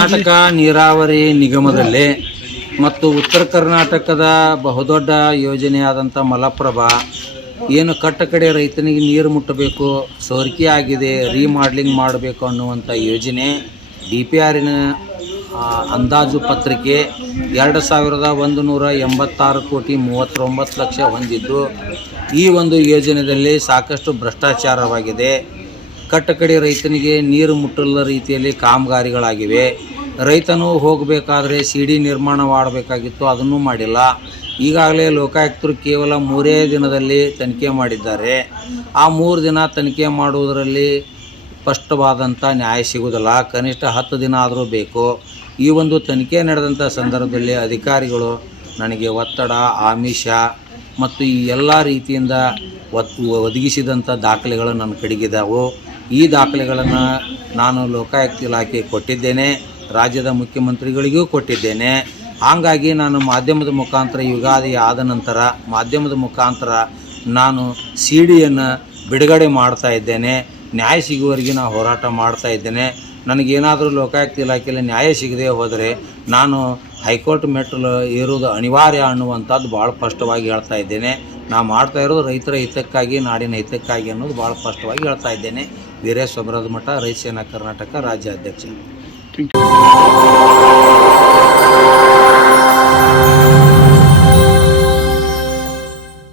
ಕರ್ನಾಟಕ ನೀರಾವರಿ ನಿಗಮದಲ್ಲಿ ಮತ್ತು ಉತ್ತರ ಕರ್ನಾಟಕದ ಬಹುದೊಡ್ಡ ಯೋಜನೆಯಾದಂಥ ಮಲಪ್ರಭಾ ಏನು ಕಟ್ಟಕಡೆ ರೈತನಿಗೆ ನೀರು ಮುಟ್ಟಬೇಕು, ಸೋರಿಕೆ ಆಗಿದೆ, ರೀಮಾಡ್ಲಿಂಗ್ ಮಾಡಬೇಕು ಅನ್ನುವಂಥ ಯೋಜನೆ DPRನ ಅಂದಾಜು ಪತ್ರಿಕೆ 2186 ಕೋಟಿ 39 ಲಕ್ಷ ಹೊಂದಿದ್ದು, ಈ ಒಂದು ಯೋಜನೆಯಲ್ಲಿ ಸಾಕಷ್ಟು ಭ್ರಷ್ಟಾಚಾರವಾಗಿದೆ. ಕಟ್ಟಕಡೆ ರೈತನಿಗೆ ನೀರು ಮುಟ್ಟಲ್ಲ ರೀತಿಯಲ್ಲಿ ಕಾಮಗಾರಿಗಳಾಗಿವೆ. ರೈತನು ಹೋಗಬೇಕಾದ್ರೆ CD ನಿರ್ಮಾಣ ಮಾಡಬೇಕಾಗಿತ್ತು, ಅದನ್ನು ಮಾಡಿಲ್ಲ. ಈಗಾಗಲೇ ಲೋಕಾಯುಕ್ತರು ಕೇವಲ 3 ದಿನದಲ್ಲಿ ತನಿಖೆ ಮಾಡಿದ್ದಾರೆ. ಆ 3 ದಿನ ತನಿಖೆ ಮಾಡುವುದರಲ್ಲಿ ಸ್ಪಷ್ಟವಾದಂಥ ನ್ಯಾಯ ಸಿಗುವುದಿಲ್ಲ. ಕನಿಷ್ಠ 10 ದಿನ ಆದರೂ ಬೇಕು. ಈ ಒಂದು ತನಿಖೆ ನಡೆದಂಥ ಸಂದರ್ಭದಲ್ಲಿ ಅಧಿಕಾರಿಗಳು ನನಗೆ ಒತ್ತಡ, ಆಮಿಷ ಮತ್ತು ಈ ಎಲ್ಲ ರೀತಿಯಿಂದ ಒದಗಿಸಿದಂಥ ದಾಖಲೆಗಳು ನನ್ನ ಕಡೆಗಿದ್ದಾವೆ. ಈ ದಾಖಲೆಗಳನ್ನು ನಾನು ಲೋಕಾಯುಕ್ತ ಇಲಾಖೆಗೆ ಕೊಟ್ಟಿದ್ದೇನೆ, ರಾಜ್ಯದ ಮುಖ್ಯಮಂತ್ರಿಗಳಿಗೂ ಕೊಟ್ಟಿದ್ದೇನೆ. ಹಾಗಾಗಿ ನಾನು ಮಾಧ್ಯಮದ ಮುಖಾಂತರ ಯುಗಾದಿ ಆದ ನಂತರ ಮಾಧ್ಯಮದ ಮುಖಾಂತರ ನಾನು CDಯನ್ನು ಬಿಡುಗಡೆ ಮಾಡ್ತಾ ಇದ್ದೇನೆ. ನ್ಯಾಯ ಸಿಗುವವರೆಗೆ ನಾನು ಹೋರಾಟ ಮಾಡ್ತಾ ಇದ್ದೇನೆ. ನನಗೇನಾದರೂ ಲೋಕಾಯುಕ್ತ ಇಲಾಖೆಯಲ್ಲಿ ನ್ಯಾಯ ಸಿಗದೆ ಹೋದರೆ ನಾನು ಹೈಕೋರ್ಟ್ ಮೆಟ್ಟಲು ಏರುವುದು ಅನಿವಾರ್ಯ ಅನ್ನುವಂಥದ್ದು ಭಾಳ ಸ್ಪಷ್ಟವಾಗಿ ಹೇಳ್ತಾ ಇದ್ದೇನೆ. ನಾನು ಮಾಡ್ತಾ ಇರೋದು ರೈತರ ಹಿತಕ್ಕಾಗಿ, ನಾಡಿನ ಹಿತಕ್ಕಾಗಿ ಅನ್ನೋದು ಭಾಳ ಸ್ಪಷ್ಟವಾಗಿ ಹೇಳ್ತಾ ಇದ್ದೇನೆ. ವೀರೇಶ್ ಸೊಬರದ ಮಠ, ರೈತ ಸೇನಾ ಕರ್ನಾಟಕ ರಾಜ್ಯಾಧ್ಯಕ್ಷ.